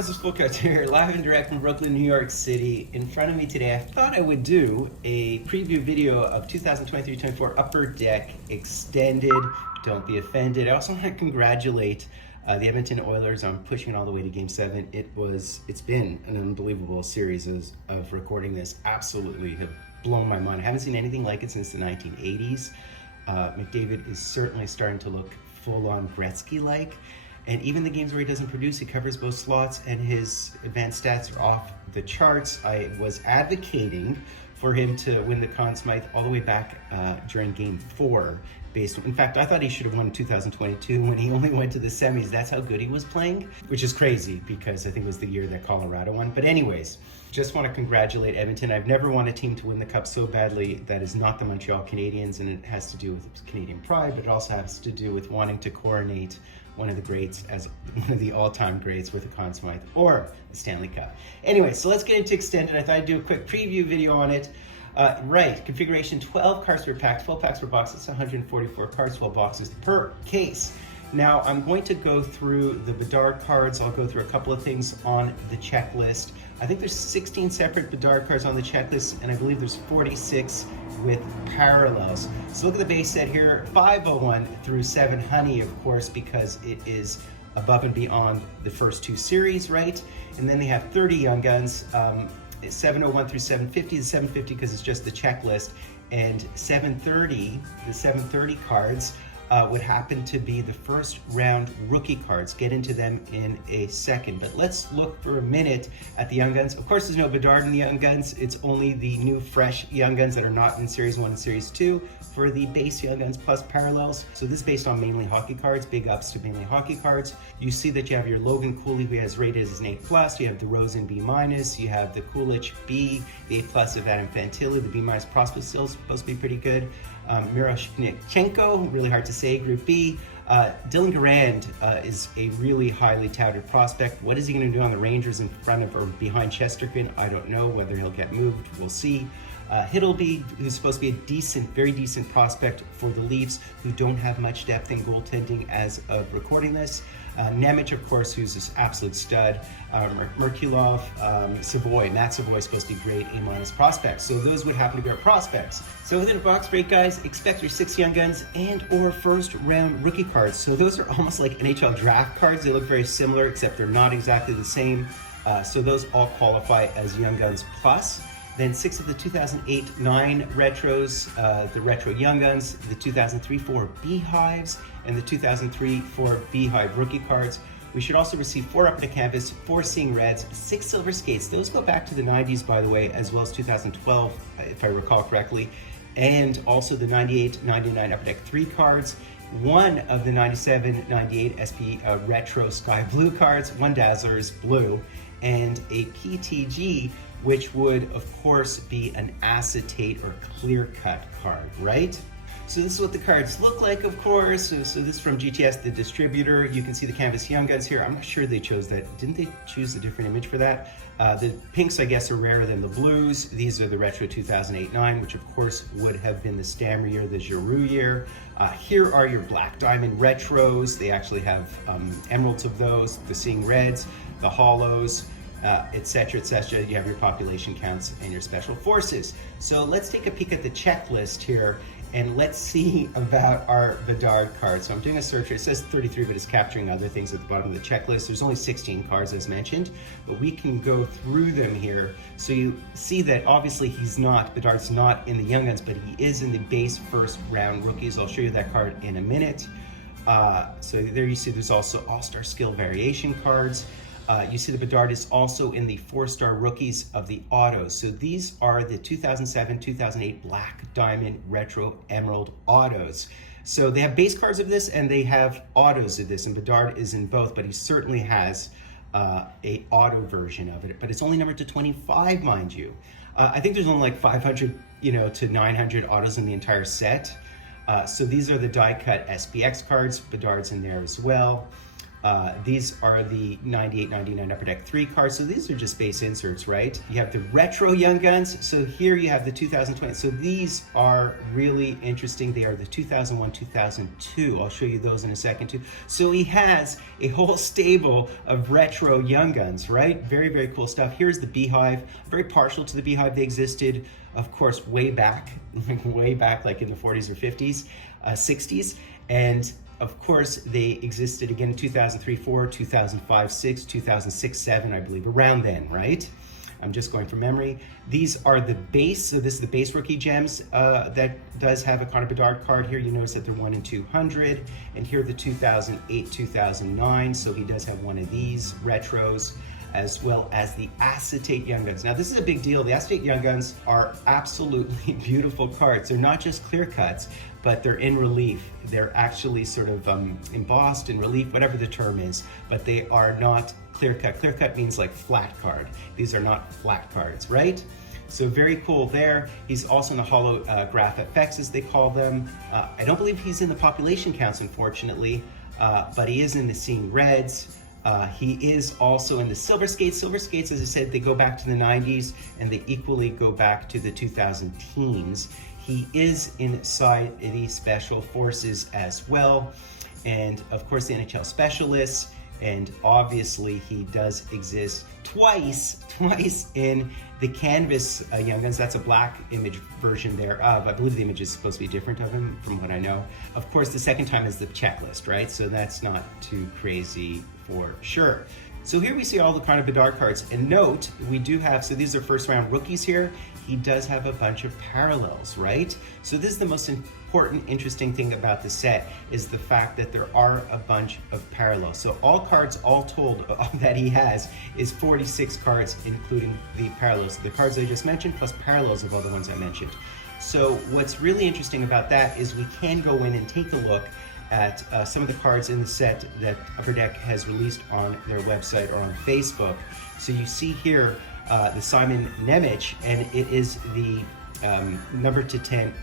This is Fultoncards here, live and direct from Brooklyn, New York City. In front of me today, I thought I would do a preview video of 2023-24 Upper Deck Extended. Don't be offended. I also want to congratulate the Edmonton Oilers on pushing it all the way to Game 7. It's been an unbelievable series of recording this. Absolutely have blown my mind. I haven't seen anything like it since the 1980s. McDavid is certainly starting to look full-on Gretzky-like. And even the games where he doesn't produce, he covers both slots and his advanced stats are off the charts. I was advocating for him to win the Conn Smythe all the way back during Game 4. In fact, I thought he should have won in 2022 when he only went to the semis. That's how good he was playing, which is crazy because I think it was the year that Colorado won. But anyways, just want to congratulate Edmonton. I've never wanted a team to win the Cup so badly that is not the Montreal Canadiens, and it has to do with Canadian pride, but it also has to do with wanting to coronate one of the greats as one of the all-time greats with a Conn Smythe or a Stanley Cup. Anyway, so let's get into Extended. I thought I'd do a quick preview video on it. Configuration 12 cards per pack, 12 packs per box. That's 144 cards, 12 boxes per case. Now I'm going to go through the Bedard cards. I'll go through a couple of things on the checklist. I think there's 16 separate Bedard cards on the checklist, and I believe there's 46 with parallels. So look at the base set here, 501 through 7 Honey, of course, because it is above and beyond the first two series, right? And then they have 30 Young Guns, 701 through 750, the 750 because it's just the checklist, and 730, the 730 cards would happen to be the first round rookie cards. Get into them in a second, but let's look for a minute at the Young Guns. Of course, there's no Bedard in the Young Guns. It's only the new, fresh Young Guns that are not in Series 1 and Series 2 for the base Young Guns plus parallels. So this is based on mainly hockey cards. Big ups to mainly hockey cards. You see that you have your Logan Cooley, who has rated as an A+. You have the Rosen B-. You have the Kulich B, the A+ of Adam Fantilli. The B- prospect still supposed to be pretty good. Miroshnichenko, really hard to say, Group B. Dylan Garand is a really highly touted prospect. What is he going to do on the Rangers in front of or behind Chesterkin? I don't know. Whether he'll get moved, we'll see. Hiddleby, who's supposed to be a decent, very decent prospect for the Leafs, who don't have much depth in goaltending as of recording this. Nemec, of course, who's this absolute stud. Merkulov, Savoy. Matt Savoy is supposed to be great, A- prospects. So those would happen to be our prospects. So within a box break, guys, expect your 6 Young Guns and or first round rookie cards. So those are almost like NHL draft cards. They look very similar, except they're not exactly the same. So those all qualify as Young Guns plus. Then 6 of the 2008-9 retros, the retro Young Guns, the 2003-4 Beehives, and the 2003-4 Beehive rookie cards. We should also receive 4 Upper Deck Canvas, 4 Seeing Reds, 6 Silver Skates. Those go back to the 90s, by the way, as well as 2012, if I recall correctly, and also the 98-99 Upper Deck 3 cards, 1 of the 97-98 SP retro Sky Blue cards, 1 Dazzlers Blue, and a PTG, which would, of course, be an acetate or clear cut card, right? So this is what the cards look like, of course. So this is from GTS, the distributor. You can see the Canvas Young Guns here. I'm not sure they chose that. Didn't they choose a different image for that? The pinks, I guess, are rarer than the blues. These are the retro 2008-9, which of course would have been the Stammer year, the Giroux year. Here are your Black Diamond retros. They actually have emeralds of those, the Seeing Reds, the Hollows, etc., etc. You have your population counts and your special forces. So let's take a peek at the checklist here and let's see about our Bedard cards. So I'm doing a search here. It says 33, but it's capturing other things at the bottom of the checklist. There's only 16 cards as mentioned, but we can go through them here. So you see that obviously Bedard's not in the Young Guns, but he is in the base first round rookies. I'll show you that card in a minute. So there you see there's also All-Star Skill Variation cards. You see the Bedard is also in the 4-star rookies of the autos. So these are the 2007-2008 Black Diamond Retro Emerald autos. So they have base cards of this and they have autos of this, and Bedard is in both, but he certainly has a auto version of it, but it's only numbered to 25, mind you. I think there's only like 500, to 900 autos in the entire set. So these are the die-cut SPX cards. Bedard's in there as well. These are the 98, 99 Upper Deck 3 cards. So these are just base inserts, right? You have the retro Young Guns. So here you have the 2020. So these are really interesting. They are the 2001, 2002. I'll show you those in a second too. So he has a whole stable of retro Young Guns, right? Very, very cool stuff. Here's the Beehive. I'm very partial to the Beehive. They existed, of course, way back like in the 40s or 50s, 60s. And of course, they existed again in 2003, 4, 2005, 6, 2006, 7, I believe, around then, right? I'm just going from memory. These are the base, so this is the base rookie gems that does have a Connor Bedard card here. You notice that they're 1 in 200, and here are the 2008, 2009, so he does have one of these retros, as well as the acetate Young Guns. Now this is a big deal. The acetate Young Guns are absolutely beautiful cards. They're not just clear cuts, but they're in relief. They're actually sort of embossed in relief, whatever the term is, but they are not clear cut. Clear cut means like flat card. These are not flat cards, right? So very cool there. He's also in the holograph effects, as they call them. I don't believe he's in the population counts, unfortunately, but he is in the Seeing Reds. He is also in the Silver Skates. Silver Skates, as I said, they go back to the 90s, and they equally go back to the 2000 teens. He is inside the Special Forces as well, and of course the NHL Specialists, and obviously he does exist twice in the Canvas Young Guns. That's a black image version thereof. I believe the image is supposed to be different of him from what I know. Of course, the second time is the checklist, right? So that's not too crazy for sure. So here we see all the Connor Bedard cards, and note, we do have, so these are first round rookies here. He does have a bunch of parallels, right? So this is the most important, interesting thing about the set, is the fact that there are a bunch of parallels. So all cards, all told, that he has is 46 cards, including the parallels. The cards I just mentioned, plus parallels of all the ones I mentioned. So what's really interesting about that is we can go in and take a look at some of the cards in the set that Upper Deck has released on their website or on Facebook. So you see here the Simon Nemec, and it is the number to 10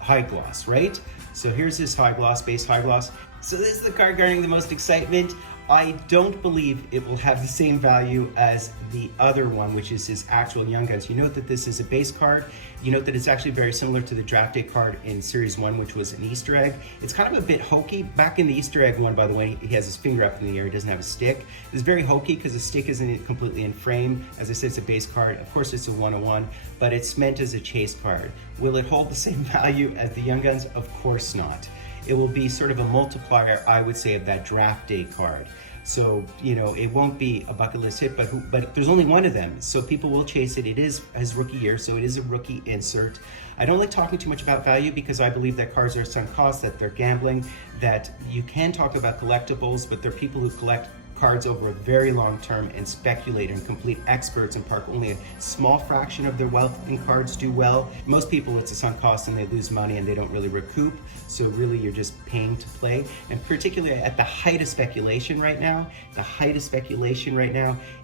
high gloss, right? So here's his high gloss, base high gloss. So this is the card garnering the most excitement. I don't believe it will have the same value as the other one, which is his actual Young Guns. You note that this is a base card. You note that it's actually very similar to the draft day card in Series 1, which was an Easter egg. It's kind of a bit hokey. Back in the Easter egg one, by the way, he has his finger up in the air. He doesn't have a stick. It's very hokey because the stick isn't completely in frame. As I said, it's a base card. Of course, it's a 101, but it's meant as a chase card. Will it hold the same value as the Young Guns? Of course not. It will be sort of a multiplier, I would say, of that draft day card. So, you know, it won't be a bucket list hit, but there's only one of them, so people will chase it. It is his rookie year, so it is a rookie insert. I don't like talking too much about value because I believe that cards are sunk cost, that they're gambling, that you can talk about collectibles, but there are people who collect cards over a very long term and speculate and complete experts and park only a small fraction of their wealth in cards do well. Most people, it's a sunk cost and they lose money and they don't really recoup. So really you're just paying to play. And particularly at the height of speculation right now,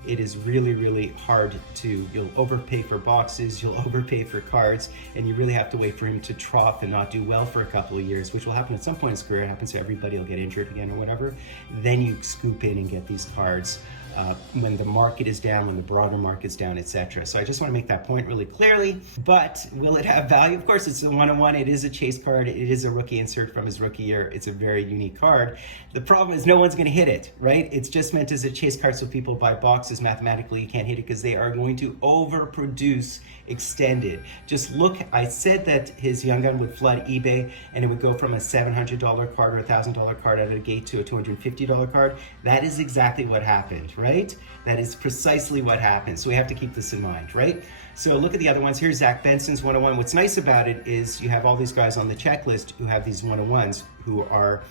it is really, really hard to, you'll overpay for boxes, you'll overpay for cards, and you really have to wait for him to trough and not do well for a couple of years, which will happen at some point in his career. It happens to everybody, will get injured again or whatever. Then you scoop in and get these cards when the market is down, when the broader market's down, etc. So I just want to make that point really clearly. But will it have value? Of course, it's a 101. It is a chase card. It is a rookie insert from his rookie year. It's a very unique card. The problem is no one's going to hit it, right? It's just meant as a chase card so people buy boxes. Mathematically, you can't hit it because they are going to overproduce extended. Just look, I said that his Young Gun would flood eBay and it would go from a $700 card or a $1,000 card out of the gate to a $250 card. That is exactly what happened, right? That is precisely what happened. So we have to keep this in mind, right? So look at the other ones. Here's Zach Benson's 101. What's nice about it is you have all these guys on the checklist who have these 101s who are,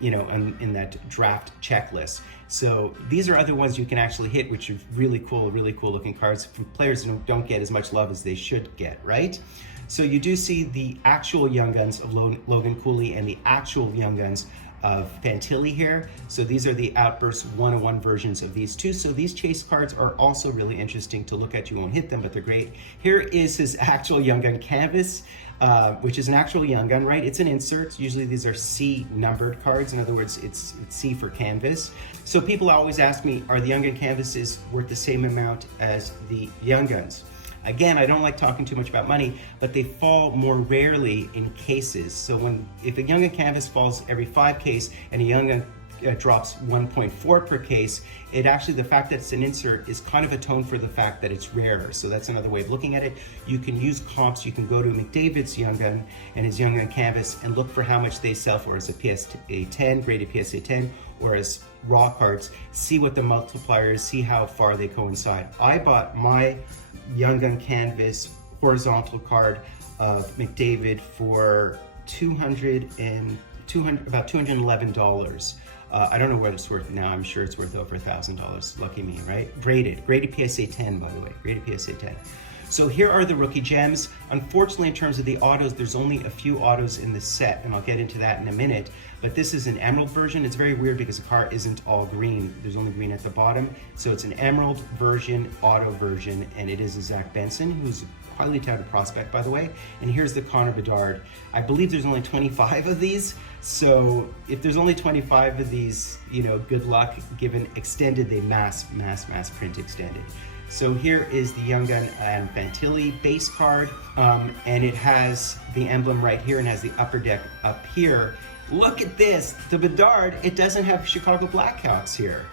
you know, in that draft checklist. So these are other ones you can actually hit, which are really cool looking cards from players who don't get as much love as they should get, right? So you do see the actual Young Guns of Logan Cooley and the actual Young Guns of Fantilli here. So these are the Outburst 101 versions of these two. So these chase cards are also really interesting to look at. You won't hit them, but they're great. Here is his actual Young Gun canvas. which is an actual Young Gun, right? It's an insert. Usually these are C numbered cards. In other words, it's C for canvas. So people always ask me, are the Young Gun canvases worth the same amount as the Young Guns? Again, I don't like talking too much about money, but they fall more rarely in cases. So if a Young Gun canvas falls every 5 case and a Young Gun drops 1.4 per case, it actually, the fact that it's an insert is kind of a tone for the fact that it's rarer. So that's another way of looking at it. You can use comps. You can go to McDavid's Young Gun and his Young Gun canvas and look for how much they sell for as a PSA 10, graded PSA 10, or as raw cards. See what the multiplier is, see how far they coincide. I bought my Young Gun canvas horizontal card of McDavid for about $211. I don't know what it's worth now. I'm sure it's worth over $1,000. Lucky me, right? Graded PSA 10, by the way, graded PSA 10. So here are the rookie gems. Unfortunately, in terms of the autos, there's only a few autos in the set, and I'll get into that in a minute. But this is an emerald version. It's very weird because the car isn't all green. There's only green at the bottom. So it's an emerald version, auto version, and it is a Zach Benson, who's a highly touted prospect, by the way. And here's the Connor Bedard. I believe there's only 25 of these. So if there's only 25 of these, you know, good luck. Given extended, they mass print extended. So here is the Young Gun and Fantilli base card, and it has the emblem right here and has the upper deck up here. Look at this, the Bedard, it doesn't have Chicago Blackhawks here,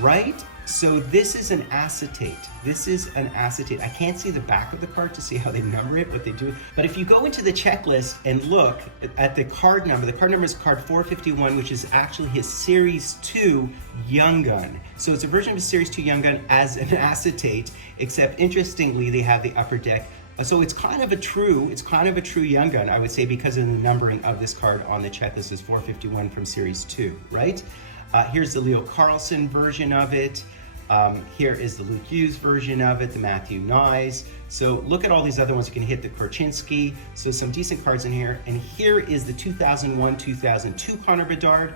right? So this is an acetate. This is an acetate. I can't see the back of the card to see how they number it, what they do. But if you go into the checklist and look at the card number is card 451, which is actually his Series 2 Young Gun. So it's a version of his Series 2 Young Gun as an acetate, except interestingly, they have the upper deck. So it's kind of a true Young Gun, I would say, because of the numbering of this card on the checklist is 451 from Series 2, right? Here's the Leo Carlsson version of it. Here is the Luke Hughes version of it, the Matthew Nyes. So look at all these other ones. You can hit the Korchinski. So some decent cards in here. And here is the 2001-2002 Connor Bedard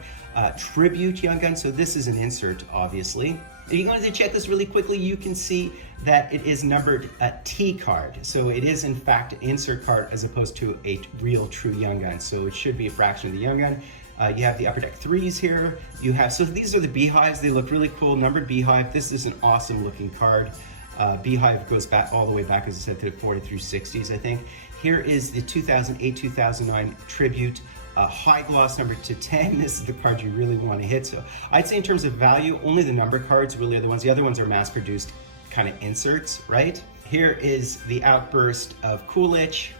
Tribute Young Gun. So this is an insert, obviously. If you go into the checklist really quickly, you can see that it is numbered a T card. So it is in fact an insert card as opposed to a real true Young Gun. So it should be a fraction of the Young Gun. You have the upper deck 3s here. So these are the beehives. They look really cool. Numbered beehive. This is an awesome looking card. Beehive goes back all the way back, as I said, to the 40 through 60s, I think. Here is the 2008-2009 Tribute high gloss number to 10. This is the card you really want to hit. So I'd say in terms of value, only the number cards really are the ones. The other ones are mass produced kind of inserts, right? Here is the Outburst of Kulich.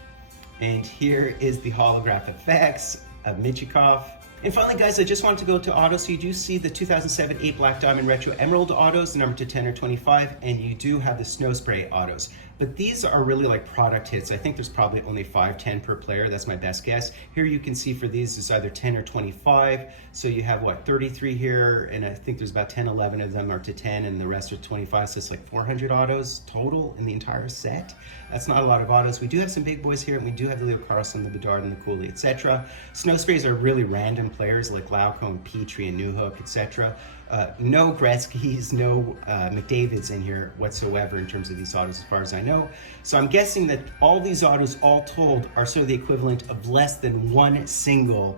And here is the Holograph Effects of Michikov. And finally, guys, I just wanted to go to autos. So you do see the 2007 8 Black Diamond Retro Emerald autos, the number to 10 or 25, and you do have the Snow Spray autos. But these are really like product hits. I think there's probably only 5, 10 per player. That's my best guess. Here you can see for these, it's either 10 or 25. So you have, what, 33 here, and I think there's about 10, 11 of them are to 10, and the rest are 25. So it's like 400 autos total in the entire set. That's not a lot of autos. We do have some big boys here, and we do have the Leo Carlsson, the Bedard, and the Cooley, etc. Snow Sprays are really random players like Lauko and Petrie and Newhook, etc. No Gretzky's, no McDavid's in here whatsoever in terms of these autos as far as I know. So I'm guessing that all these autos all told are sort of the equivalent of less than one single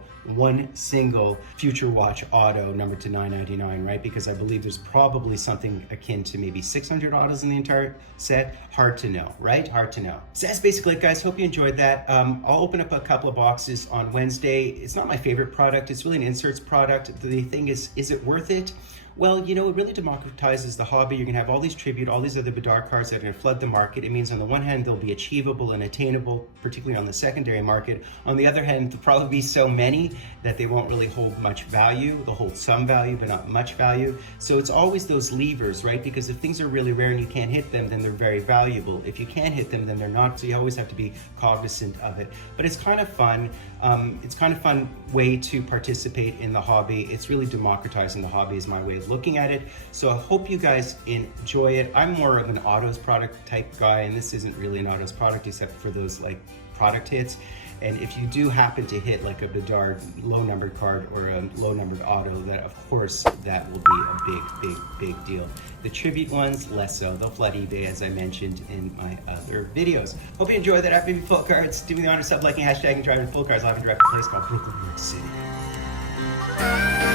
Future Watch auto numbered to 999, right? Because I believe there's probably something akin to maybe 600 autos in the entire set. Hard to know, right? Hard to know. So that's basically it, guys. Hope you enjoyed that. I'll open up a couple of boxes on Wednesday. It's not my favorite product. It's really an inserts product. The thing is it worth it? Well, you know, it really democratizes the hobby. You're going to have all these tribute, all these other Bedard cards that are going to flood the market. It means on the one hand, they'll be achievable and attainable, particularly on the secondary market. On the other hand, there'll probably be so many that they won't really hold much value. They'll hold some value, but not much value. So it's always those levers, right? Because if things are really rare and you can't hit them, then they're very valuable. If you can't hit them, then they're not. So you always have to be cognizant of it. But it's kind of fun. It's kind of fun way to participate in the hobby. It's really democratizing the hobby is my way of looking at it. So I hope you guys enjoy it. I'm more of an autos product type guy, and this isn't really an autos product except for those like product hits. And if you do happen to hit like a Bedard low numbered card or a low numbered auto, that of course that will be a big deal. The tribute ones, less so. They'll flood eBay, as I mentioned in my other videos. Hope you enjoyed that. Happy Fultoncards. Do me the honor, sub liking, hashtagging, driving Fultoncards live and direct to a place called Brooklyn, New York City.